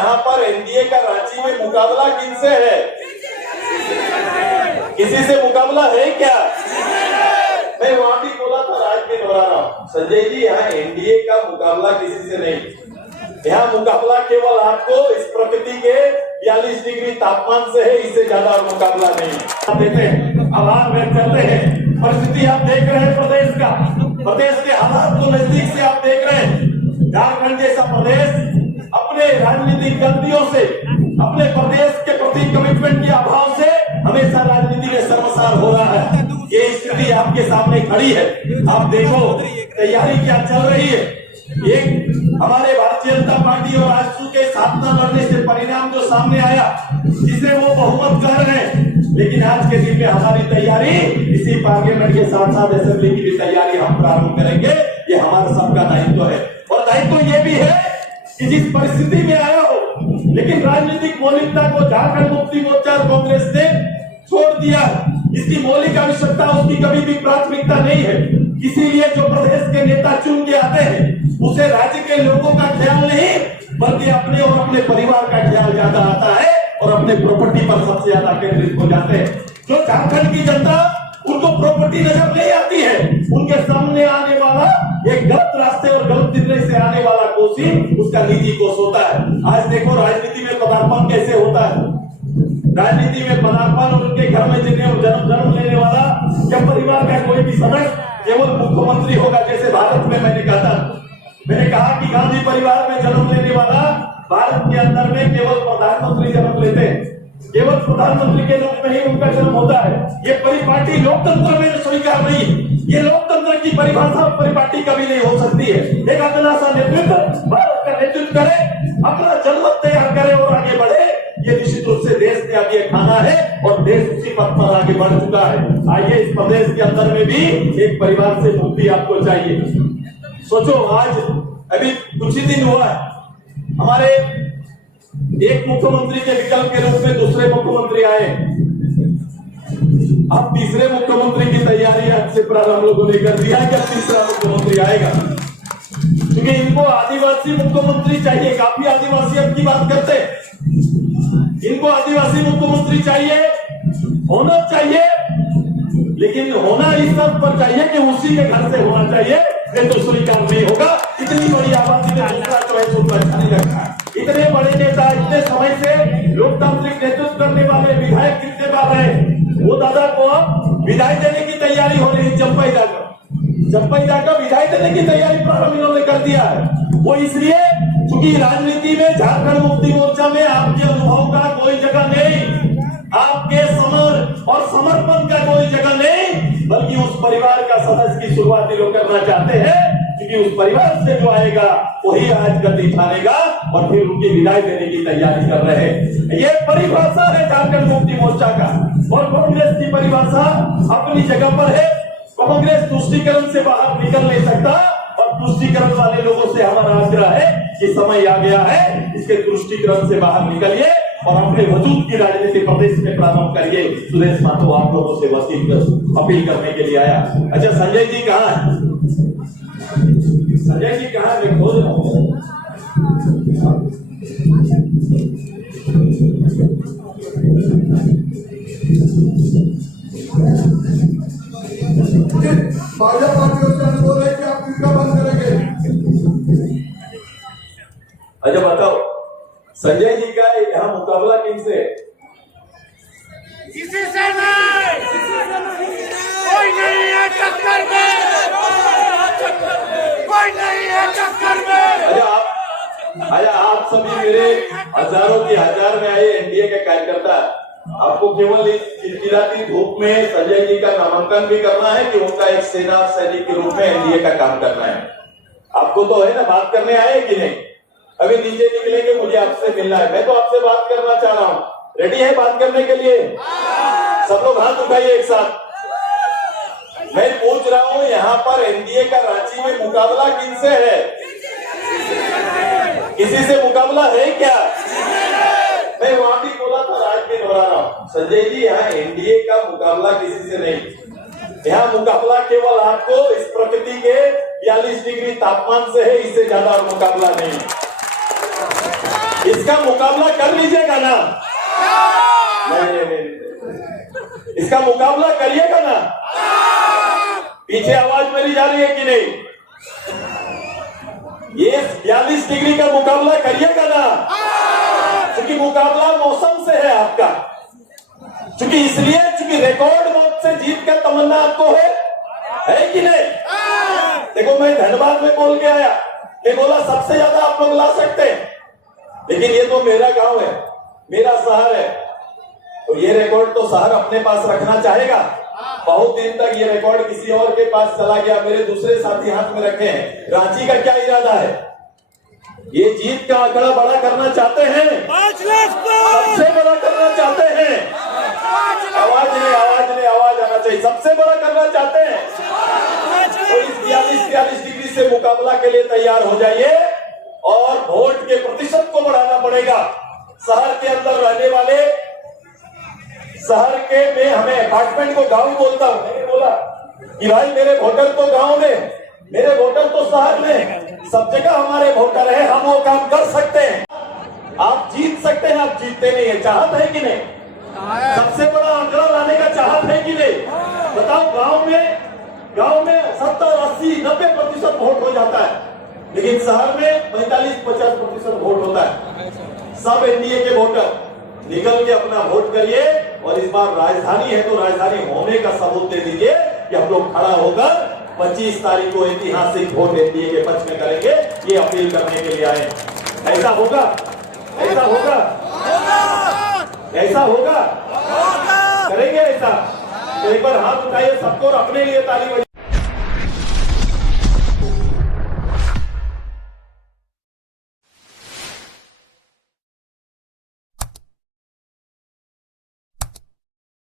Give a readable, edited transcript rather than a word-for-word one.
यहाँ पर एनडीए का रांची में मुकाबला किनसे है? किसी से मुकाबला है क्या? मैं वहां भी बोला था, आज भी दोहरा रहा हूं, संजय जी यहाँ एनडीए का मुकाबला किसी से नहीं, यहाँ मुकाबला केवल आपको इस प्रकृति के 42 डिग्री तापमान से है, इससे ज्यादा और मुकाबला नहीं। देते हैं, आभार व्यक्त करते हैं। परिस्थिति आप देख रहे हैं प्रदेश के हालात को नजदीक से आप देख रहे हैं। झारखंड जैसा प्रदेश अपने राजनीतिक गलतियों से, अपने प्रदेश के प्रति कमिटमेंट के अभाव से हमेशा राजनीति में शर्मसार हो रहा है। ये स्थिति आपके सामने खड़ी है, आप देखो तैयारी क्या चल रही है। एक हमारे भारतीय जनता पार्टी और आजसू के साथ न लड़ने से परिणाम जो सामने आया, जिसे वो बहुमत कह रहे हैं, लेकिन आज के दिन में हमारी तैयारी इसी पार्लियामेंट के साथ साथ असेंबली की भी तैयारी हम प्रारंभ करेंगे। ये हमारा सबका दायित्व है, और दायित्व ये भी है कि जिस परिस्थिति में आया हो, लेकिन राजनीतिक मौलिकता को झारखंड मुक्ति मोर्चा और कांग्रेस ने छोड़ दिया। इसकी मौलिक आवश्यकता उसकी कभी भी प्राथमिकता नहीं है। इसीलिए जो प्रदेश के नेता चुन के आते हैं, उसे राज्य के लोगों का ख्याल नहीं, बल्कि अपने और अपने परिवार का ख्याल ज्यादा आता है, और अपने प्रॉपर्टी पर सबसे ज्यादा केंद्रित हो जाते हैं। जो झारखंड की जनता, उनको प्रॉपर्टी नजर नहीं आती है, उनके सामने आने वाला एक गलत रास्ते और गलत निर्णय से आने वाला कोसी उसका निजी कोष होता है। आज देखो राजनीति में पदार्पण कैसे होता है। राजनीति में पदार्पण और उनके घर में जन्म लेने वाला या परिवार का कोई भी सदस्य केवल मुख्यमंत्री होगा। जैसे भारत में मैंने कहा कि गांधी परिवार में जन्म लेने वाला भारत के अंदर में केवल प्रधानमंत्री जन्म लेते हैं, केवल प्रधानमंत्री के रूप में ही उनका जन्म होता है। ये परिपाटी लोकतंत्र में स्वीकार नहीं है। ये लोकतंत्र की परिभाषा परिपाटी कभी नहीं हो सकती है। एक अपना सा नेतृत्व भारत का नेतृत्व करे, अपना जनमत तैयार करे और आगे बढ़े। ये निश्चित रूप से देश ने अब ये खाना है, और देश उसी पथ पर आगे बढ़ चुका है। आइए इस प्रदेश के अंदर में भी एक परिवार से मुक्ति आपको चाहिए। सोचो, आज अभी कुछ ही दिन हुआ है, हमारे एक मुख्यमंत्री के विकल्प के रूप में दूसरे मुख्यमंत्री आए। अब तीसरे मुख्यमंत्री की तैयारी आज से प्रारंभ लोगों ने कर दिया कि अब तीसरा मुख्यमंत्री आएगा, क्योंकि इनको आदिवासी मुख्यमंत्री चाहिए। काफी आदिवासी अब की बात करते हैं, इनको आदिवासी मुख्यमंत्री चाहिए, होना चाहिए, लेकिन होना इस बात पर चाहिए कि उसी के घर से होना चाहिए, ये तो स्वीकार नहीं होगा। इतनी बड़ी आबादी में दूसरा चॉइस उनको अच्छा नहीं लगता। इतने बड़े नेता, इतने समय से लोकतांत्रिक नेतृत्व करने वाले विधायक कितने बार रहे, वो दादा को अब विदाई देने की तैयारी हो रही है। चंपाई जाकर विदाई देने की तैयारी प्रारंभ इन्होंने कर दिया है। वो इसलिए क्योंकि राजनीति में झारखंड मुक्ति मोर्चा में आपके अनुभव का कोई जगह नहीं, आपके समर्पण का कोई जगह नहीं, बल्कि उस परिवार का सदस्य की शुरुआती लोग करना चाहते हैं, क्योंकि उस परिवार से जो आएगा वही आज गति ठानेगा, और फिर उनकी विदाई देने की तैयारी कर रहे हैं। ये परिभाषा है झारखंड मुक्ति मोर्चा का, और कांग्रेस की परिभाषा अपनी जगह पर है। कांग्रेस तुष्टीकरण से बाहर निकल नहीं सकता, और तुष्टीकरण वाले लोगों से हमारा आग्रह है कि समय आ गया है, इसके तुष्टीकरण से बाहर निकलिए और अपने वजूद की राजनीति प्रदेश में प्रारंभ करिए। सुरेश माथुर आप लोगों से अपील करने के लिए आया। अच्छा, संजय जी कहाँ है? संजय जी कहाँ है? मैं खोज रहा हूँ। भाजपा पार्टी से बोल रहे कि आप टीका बंद करेंगे। अच्छा बताओ, संजय जी का यहाँ मुकाबला किनसे है? किसी से नहीं, कोई नहीं है टक्कर में, कोई नहीं है टक्कर में। अच्छा आप सभी मेरे हजारों की हजार में आए एनडीए के कार्यकर्ता, आपको केवल इस चिलचिलाती धूप में संजय जी का नामांकन भी करना है कि उनका एक सेना सैनिक के रूप में एनडीए का काम करना है? आपको तो है ना, बात करने आए कि नहीं? अभी नीचे निकलेंगे, मुझे आपसे मिलना है। मैं तो आपसे बात करना चाह रहा हूँ, रेडी है बात करने के लिए? सब लोग हाथ उठाइए एक साथ। मैं पूछ रहा हूँ, यहाँ पर एनडीए का रांची में मुकाबला किनसे है? किसी से मुकाबला है क्या? मैं वहां भी बोला था, आज भी दोहरा रहा हूँ, संजय जी यहाँ एनडीए का मुकाबला किसी से नहीं, यहाँ मुकाबला केवल आपको इस प्रकृति के 42 डिग्री तापमान से है, इससे ज्यादा और मुकाबला नहीं। इस इसका मुकाबला कर लीजिएगा ना? नहीं। इसका मुकाबला करिएगा ना? पीछे आवाज मेरी जा रही है कि नहीं? ये 42 डिग्री का मुकाबला करिएगा ना? क्योंकि मुकाबला मौसम से है आपका, क्योंकि इसलिए क्योंकि रिकॉर्ड वोट से जीत का तमन्ना आपको है कि नहीं? देखो मैं धनबाद में बोल के आया, मैं बोला सबसे ज्यादा आप लोग ला सकते हैं, लेकिन ये तो मेरा गांव है, मेरा शहर है, तो ये रिकॉर्ड तो शहर अपने पास रखना चाहेगा। बहुत दिन तक ये रिकॉर्ड किसी और के पास चला गया, मेरे दूसरे साथी हाथ में रखे हैं। रांची का क्या इरादा है? ये जीत का आंकड़ा बड़ा करना चाहते हैं, 5 लाख सबसे बड़ा करना चाहते हैं। आवाज आना चाहिए, सबसे बड़ा करना चाहते हैं। तो इस 42 डिग्री से मुकाबला के लिए तैयार हो जाइए और वोट के प्रतिशत को बढ़ाना पड़ेगा। शहर के अंदर रहने वाले, शहर के में हमें अपार्टमेंट को गांव बोलता हूं, मैंने बोला कि भाई मेरे वोटर तो गांव में, मेरे वोटर तो शहर में, सब जगह हमारे वोटर है, हम वो काम कर सकते हैं। आप जीत सकते हैं, आप जीतते नहीं है, चाहत है कि नहीं? सबसे बड़ा आंकड़ा लाने का चाहत है कि नहीं? बताओ, गांव में 70, 80, 90% वोट हो जाता है, लेकिन शहर में 45-50% वोट होता है। सब एनडीए के वोटर निकल के अपना वोट करिए और इस बार राजधानी है तो राजधानी होने का सबूत दे दीजिए कि हम लोग खड़ा होकर 25 तारीख को ऐतिहासिक वोट एनडीए के पक्ष में करेंगे। ये अपील करने के लिए आए। ऐसा होगा? ऐसा होगा? ऐसा होगा? करेंगे ऐसा? तो एक बार हाथ उठाइए सबको और अपने लिए ताली बजाइए।